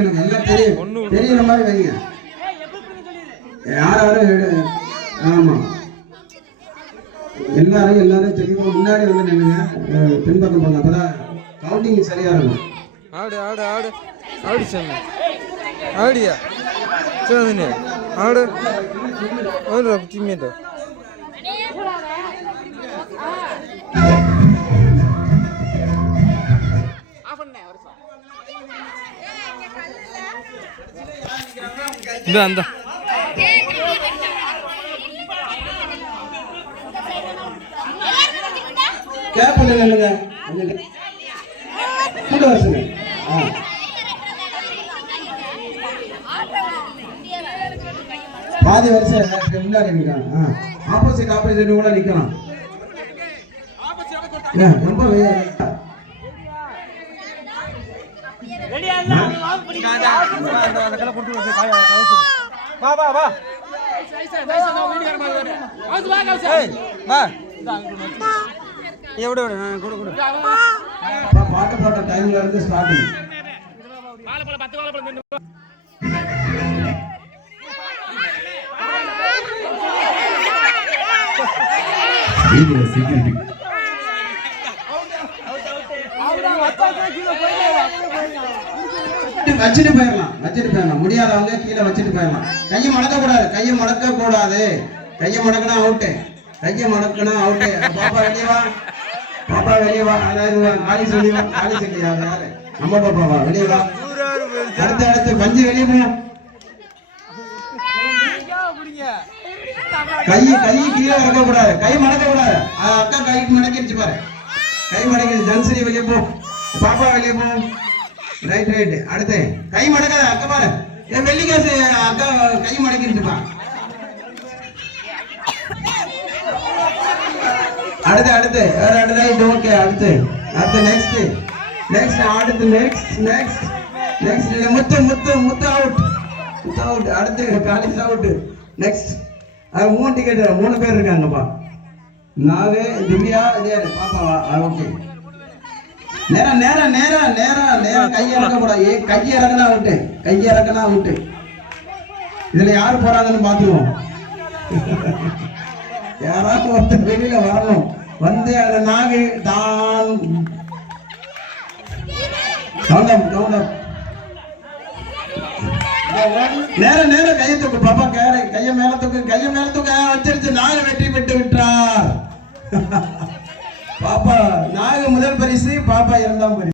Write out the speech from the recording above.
எனக்கு எல்லாம் தெரியும், தெரியுற மாதிரி வைங்க. யாரும் ஆமா எல்லாரும் தெரியும். முன்னாடி வந்து நின்னுங்க, பின்பக்கம் பண்ண அப்பதான் கவுண்டிங் சரியா இருக்கும். ஆடு ஆடு ஆடு ஆடு சாமி ஆடியா சரி ஆடு ஒரு டீம்மேட் இந்த அந்த கேப் பண்ணுங்க கூட வருஷங்க. பாதி வருஷம் முன்னாடி நிற்கிறாங்க. ஆப்போசிட் கூட நிற்கலாம். ரொம்ப பாட்டு போட்ட டைம்ல இருந்து ஸ்டார்டிங். வச்சுட்டு போயிடலாம். முடியாதவங்க கீழே வச்சுட்டு போயிடலாம். கையை மடக்க கூடாது. கையை மடக்கினா அவுட்டு. பாப்பா வெளியே வா. அதாவது காலி சொல்லியா யாரு நம்ம பாப்பாவா? வெளியே வா. அடுத்து பஞ்சு வெளியே போ. கை கீழே இறக்க கூடாது. கை மடக்க கூடாது. அக்கா கைக்கு மடக்கிடுச்சு பாரு. கை மடக்கிடுச்சு. ஜன்சரி வெளியே போ. பாப்பா வெளியே போ. ரைட். அடுத்து கை மடக்காத. அக்கா பாரு, வெள்ளிக்காசு அக்கா கை மடக்கிடுச்சுப்பா. அடுத்து ரைட். ஓகே. அடுத்து நெக்ஸ்ட் முத்து அவுட். அடுத்து காலேஜ் அவுட். நெக்ஸ்ட் 3 டிக்கெட் 3 பேர் இருக்காங்கப்பா. நாகு, திவ்யா, இதே பாப்பாவா? ஓகே. நேரம் கையை இறக்க கூடாது. கையை இறக்கனா அவுட்டு. இதுல யாரு போறாங்கன்னு பாத்துருவோம். யாராவது ஒருத்தர் வெளியில வரணும். வந்து அந்த நாகு தான் நேரம் கையை தூக்கு. பாப்பா கையை மேல தூக்க வச்சிருச்சு. நாகு வெற்றி பெற்று விட்டார். பாப்பா நாகு முதல் பரிசு, பாப்பா 2ஆம் பரிசு.